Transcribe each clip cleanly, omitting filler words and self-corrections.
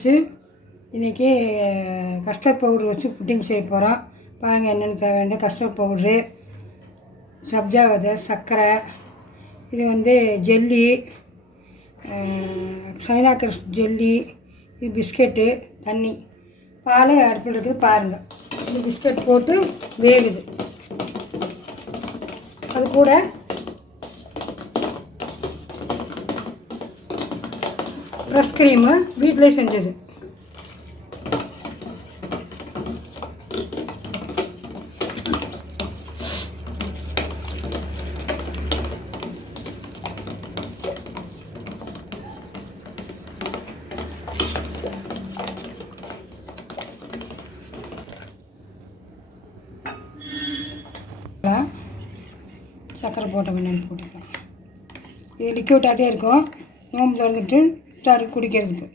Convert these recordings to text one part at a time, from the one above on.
இன்றைக்கி custard powder வச்சு pudding செய்ய போகிறோம். பாருங்கள் என்னென்ன தேவையான கஸ்டர்ட் பவுட்ரு, சப்ஜா விதை, சர்க்கரை, இது ஜெல்லி, சைனா கிரஸ் ஜெல்லி, இது பிஸ்கெட்டு, தண்ணி, பால் அடுப்பில் இருக்குது. பாருங்கள், இது பிஸ்கெட் போட்டு வேகுது. அது கூட ஃப்ரெஷ் க்ரீமு வீட்டிலே செஞ்சது. சர்க்கரை போட்ட பின்னாடி போட்டுக்கலாம். இது லிக்விட்டாகவே இருக்கும். நோம்பு திறந்துட்டு சாறு குடிக்கிறதுக்கு.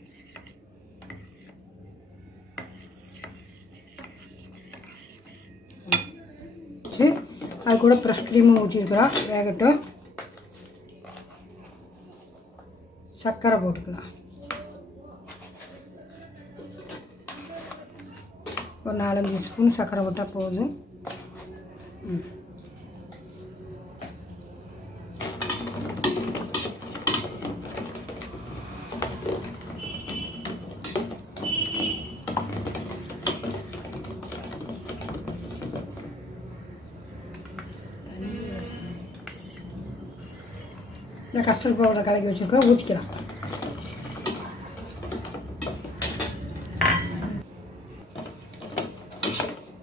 அது கூட ஃப்ரெஷ் க்ரீமும் ஊற்றிருக்கிறோம். வேகட்டும். சர்க்கரை போட்டுக்கலாம். ஒரு 4-5 ஸ்பூன் சர்க்கரை போட்டால் போதும். இந்த கஸ்டர்ட் பவுடர் கலக்கி வச்சுருக்கோம், ஊற்றிக்கலாம்.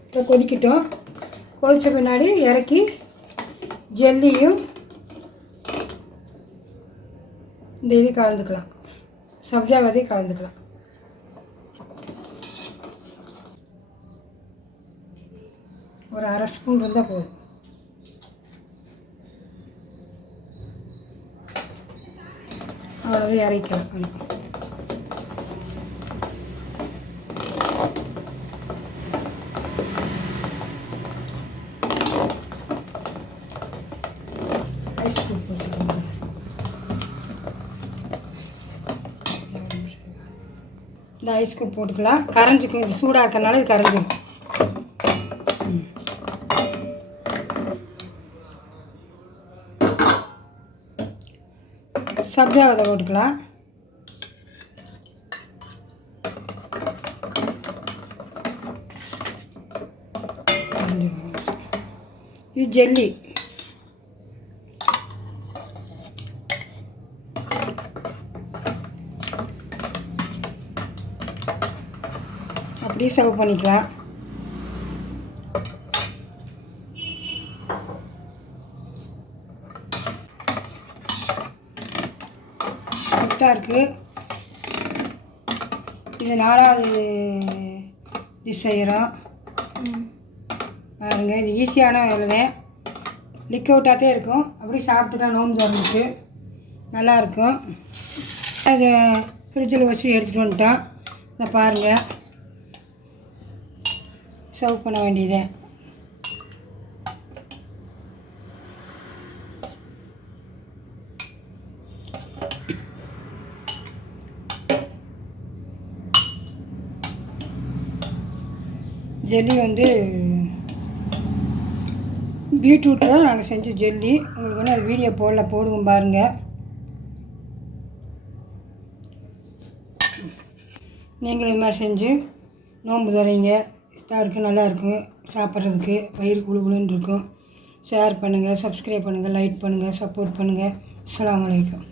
இப்போ கொதிக்கட்டும். கொதித்த பின்னாடி இறக்கி ஜெல்லியும் இந்த இது கலந்துக்கலாம். சப்ஜா விதையும் கலந்துக்கலாம். ஒரு 1/2 ஸ்பூன் இருந்தால் போதும். அவ்வளோதான், இறக்கலாம். ஐஸ் க்யூப் போட்டுக்கலாம். இந்த ஐஸ் க்யூப் போட்டுக்கலாம். கரைஞ்சிக்கும். இது சூடாக இருக்கிறனால இது கரைஞ்சிக்கும். சப்ஜா விதை போட்டுக்கலாம். இது ஜெல்லி. அப்படியே சர்வ் பண்ணிக்கலாம். இருக்குது. இது 4வது டிஷ் செய்கிறோம். பாருங்கள், இது ஈஸியான வேலை தான். லிக்விட்டாகவே இருக்கும். அப்படி சாப்பிட்டுட்டா நோம்பு திறந்துட்டு நல்லாயிருக்கும். அது ஃப்ரிட்ஜில் வச்சு எடுத்துகிட்டு வந்துட்டோம். இதை பாருங்கள், சர்வ் பண்ண வேண்டியது. ஜெல்லி பீட்ரூட்டில் நாங்கள் செஞ்ச ஜெல்லி. உங்களுக்கு அது வீடியோ போடுவோம் பாருங்கள். நீங்களும் இது மாதிரி செஞ்சு நோன்பு தரீங்க. இதாக நல்லாயிருக்கும் சாப்பிட்றதுக்கு. வயிறு குழுன்னு இருக்கும். ஷேர் பண்ணுங்கள், சப்ஸ்கிரைப் பண்ணுங்கள், லைக் பண்ணுங்கள், சப்போர்ட் பண்ணுங்கள். அஸ்ஸலாமு அலைக்கும்.